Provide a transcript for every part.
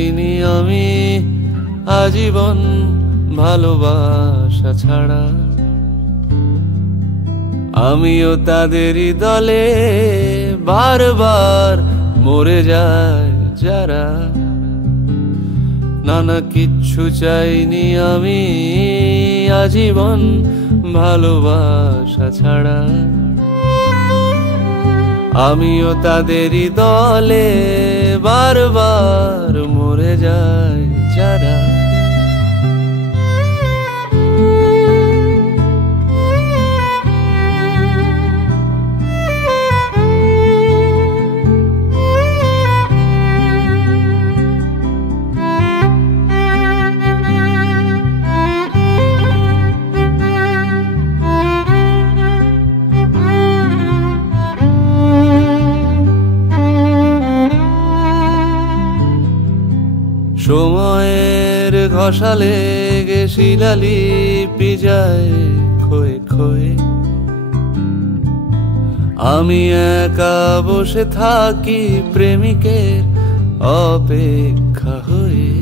চাইনি আমি আজীবন ভালোবাসা ছাড়া। আমিও তাদেরই দলে বারবার মরে যায় যারা। নানা কিচ্ছু চাইনি আমি আজীবন ভালোবাসা ছাড়া। আমিও তাদেরই দলে বারবার মরে যায় যারা। সময়ের ঘষালে গে শিলালিপি যায় ক্ষয়ে ক্ষয়ে। আমি একা বসে থাকি প্রেমিকের অপেক্ষা হয়ে।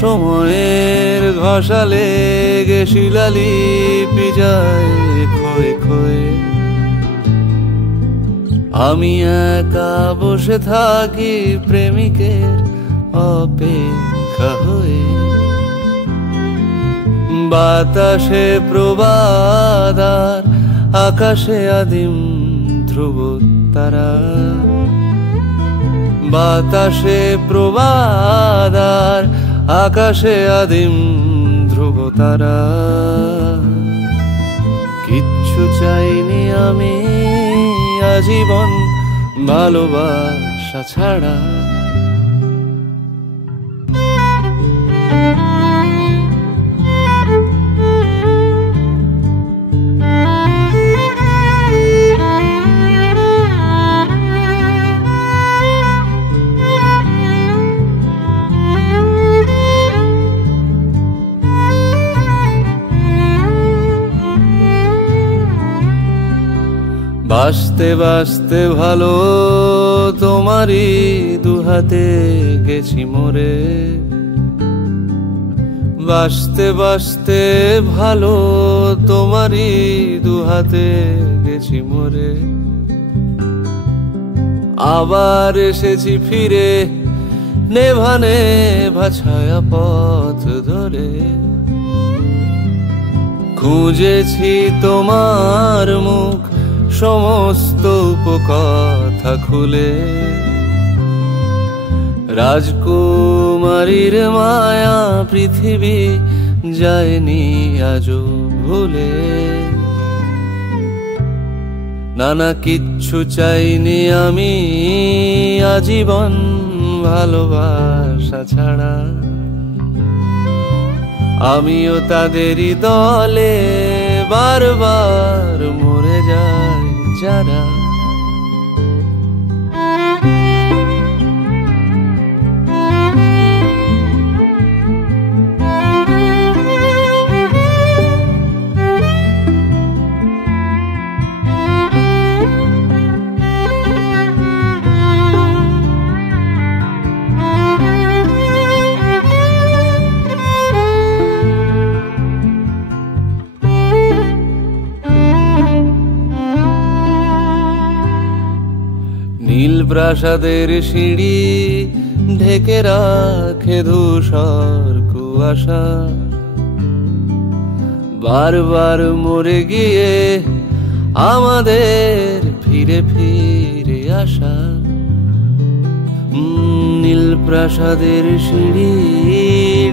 সময়ের ঘষালে গে শিলালিপি যায় ক্ষয়ে ক্ষয়ে। আমি একা বসে থাকি প্রেমিকের অপেক্ষা হয়ে। বাতাসে প্রবাদ আর আকাশে আদিম ধ্রুব তারা। বাতাসে প্রবাদ আর আকাশে আদিম ধ্রুব তারা। কিচ্ছু চাইনি আমি আজীবন ভালোবাসা ছাড়া। বাঁচতে বাঁচতে ভালো তোমারই দুহাতে গেছি মরে। বাঁচতে বাঁচতে ভালো তোমারই দুহাতে গেছি মরে। আবার এসেছি ফিরে নেভা নেভা ছায়া পথ ধরে। খুঁজেছি তোমার মুখ সমস্ত উপকথা খুলে। রাজকুমারীর মায়া পৃথিবী যায়নি আজও ভুলে। নানা কিচ্ছু চাইনি আমি আজীবন ভালোবাসা ছাড়া। আমিও তাদেরই দলে বারবার মরে যায় যারা। নীল প্রাসাদের সিঁড়ি ঢেকে রাখে ধূসর কুয়াশা। বারবার মরে গিয়ে আমাদের ফিরে ফিরে আসা। নীল প্রাসাদের সিঁড়ি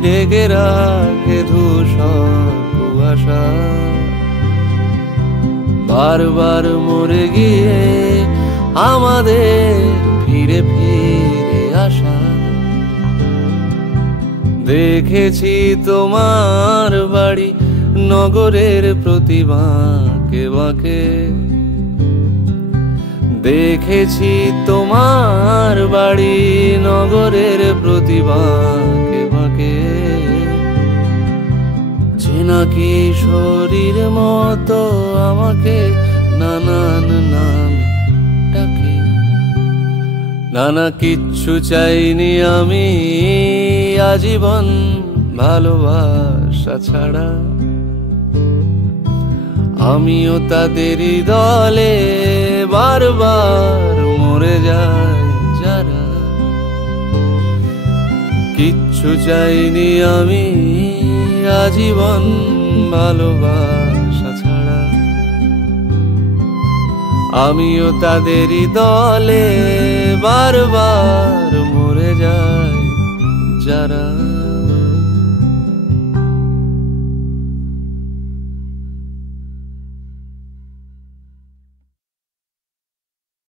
ঢেকে রাখে ধূসর কুয়াশা। বারবার মরে গিয়ে আমাদের ফিরে ফিরে আসা। দেখেছি তোমার বাড়ি নগরের প্রতি বাঁকে বাঁকে। দেখেছি তোমার বাড়ি নগরের প্রতি বাঁকে বাঁকে। চেনা কিশোরীর মতো আমাকে নানান নাম ডাকে। না কিচ্ছু চাইনি আমি আজীবন ভালোবাসা ছাড়া। আমিও তাদেরই দলে বারবার মরে যাই যারা। কিচ্ছু চাইনি আমি আজীবন ভালোবাসা ছাড়া। আমিও তাদেরই দলে বারবার